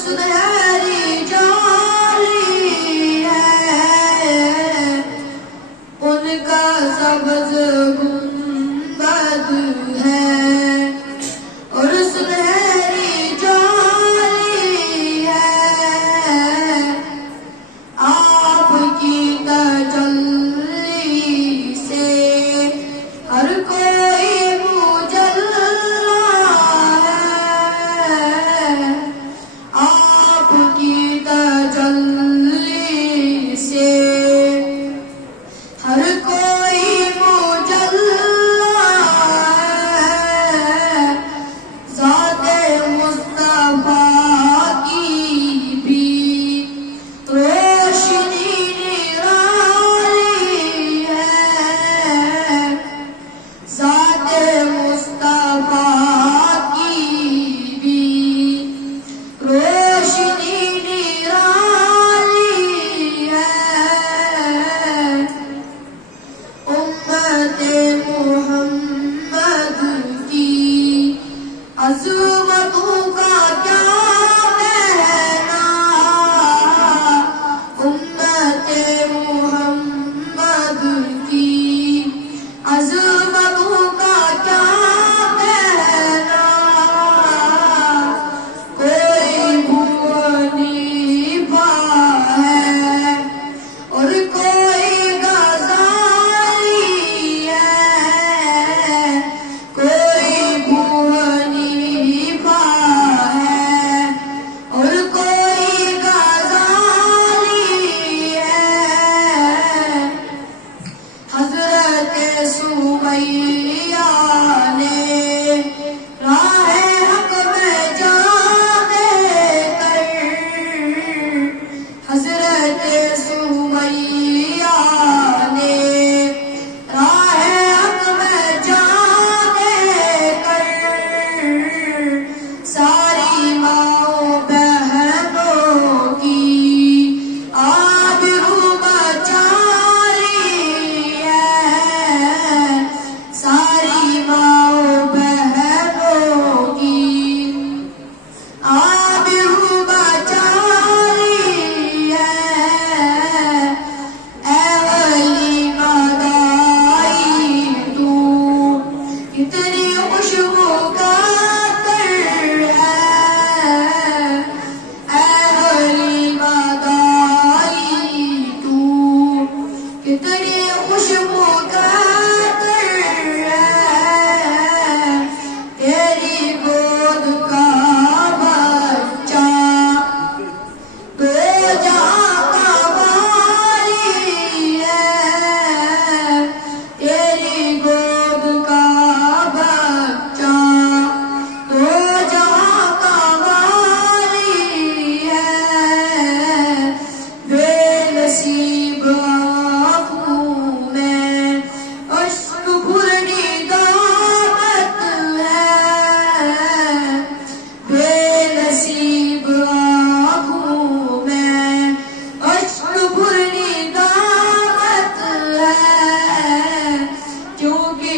सुनहरी जाली है, उनका सब्ज गुंबद है। और सुनहरी जाली है, आपकी तजल्ली से हर कोई मुजल्ला है। आपकी तजल्ली से हर कोई मुजल्ला है। ज़ाते मुस्तफा की भी रोशनी निराली है। ज़ाते मुस्तफा की भी रोशनी निराली है। उम्मते मुहम्मद की अज़मतों का क्या कहना। उम्मते मुहम्मद की अज़मतों का क्या कहना। कोई भुवनी पा है और कोई गज़ाली है। कोई भुवनी पा है और कोई गज़ाली है। हज़रत सुमैया ने राहे हक में जा देकर, हज़रत सुमैया ने राहे हक में जा देकर सारी माओ बहनों की आबरू बचा ली है। सारी माओ बहनों की आबरू बचा ली है। ऐ वली मदाई तू कितनी खुशबू का तर है। ऐ वली मदाई तू कितनी खुशबू का तर है। तेरी गोद का बच्चा दो जहां का वाली है। तेरी गोद का बच्चा दो जहां का वाली है। बेनसीब आँखों में अश्क भरनी दामत है। बेनसीब आँखों में अश्क भरनी दामत है। क्योंकि